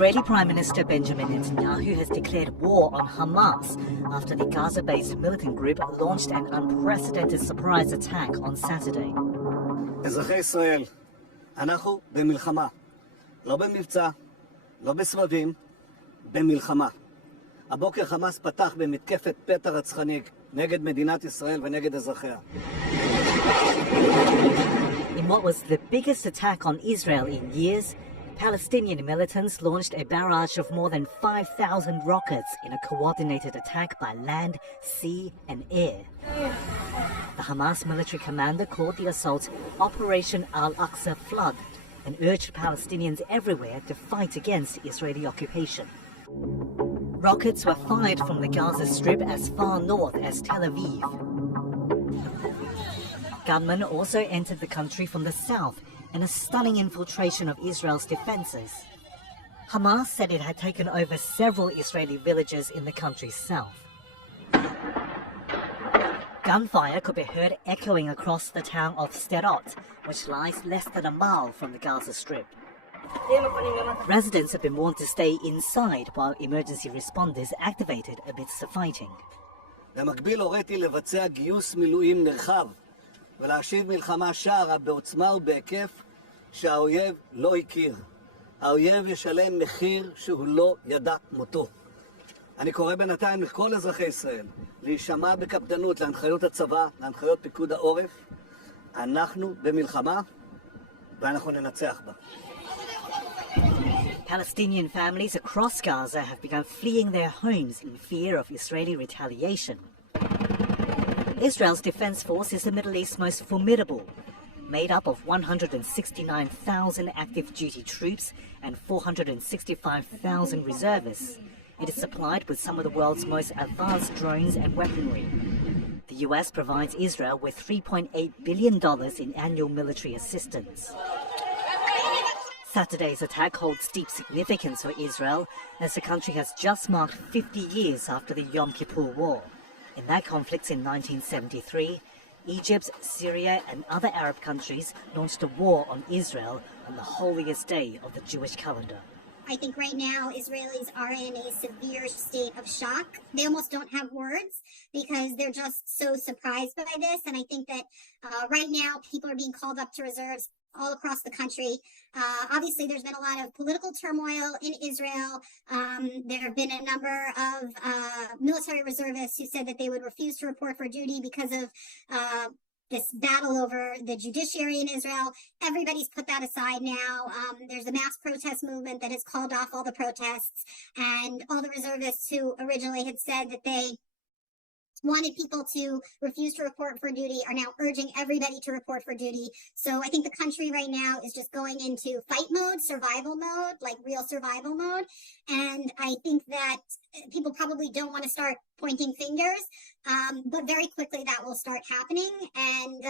Israeli Prime Minister Benjamin Netanyahu has declared war on Hamas after the Gaza-based militant group launched an unprecedented surprise attack on Saturday. אזרחי ישראל, אנחנו במלחמה. לא במבצע, לא בסבבים, במלחמה. הבוקר חמאס פתח במתקפת פתע רצחני נגד מדינת ישראל ונגד אזרחיה. In what was the biggest attack on Israel in years, Palestinian militants launched a barrage of more than 5,000 rockets in a coordinated attack by land, sea and air. The Hamas military commander called the assault Operation Al-Aqsa Flood and urged Palestinians everywhere to fight against Israeli occupation. Rockets were fired from the Gaza Strip as far north as Tel Aviv. Gunmen also entered the country from the south in a stunning infiltration of Israel's defenses. Hamas said it had taken over several Israeli villages in the country's south. Gunfire could be heard echoing across the town of Sderot, which lies less than a mile from the Gaza Strip. Residents have been warned to stay inside while emergency responders activated amidst the fighting. במקביל הוריתי לבצע גיוס מילואים נרחב ולהשיב מלחמה שערה בעוצמה ובהיקף שהאויב לא הכיר. האויב ישלם מחיר שהוא לא ידע מותו. אני קורא בינתיים לכל אזרחי ישראל להישמע בקפדנות להנחיות הצבא, להנחיות פיקוד העורף. אנחנו במלחמה ואנחנו ננצח בה. Palestinian families across Gaza have begun fleeing their homes in fear of Israeli retaliation. Israel's defense force is the Middle East's most formidable, made up of 169,000 active duty troops and 465,000 reservists. It is supplied with some of the world's most advanced drones and weaponry. The US provides Israel with $3.8 billion in annual military assistance. Saturday's attack holds deep significance for Israel, as the country has just marked 50 years after the Yom Kippur War. In that conflict in 1973, Egypt, Syria and other Arab countries launched a war on Israel on the holiest day of the Jewish calendar. I think right now Israelis are in a severe state of shock. They almost don't have words because they're just so surprised by this. And I think that right now people are being called up to reserves all across the country. Obviously, there's been a lot of political turmoil in Israel. There have been a number of military reservists who said that they would refuse to report for duty because of this battle over the judiciary in Israel. Everybody's put that aside now. There's a mass protest movement that has called off all the protests, and all the reservists who originally had said that they wanted people to refuse to report for duty are now urging everybody to report for duty. So I think the country right now is just going into fight mode, survival mode, like real survival mode. And I think that people probably don't want to start pointing fingers, but very quickly that will start happening. And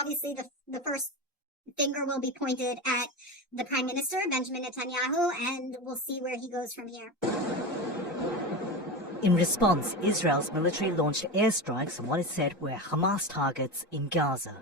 obviously the first finger will be pointed at the Prime Minister, Benjamin Netanyahu, and we'll see where he goes from here. In response, Israel's military launched airstrikes on what it said were Hamas targets in Gaza.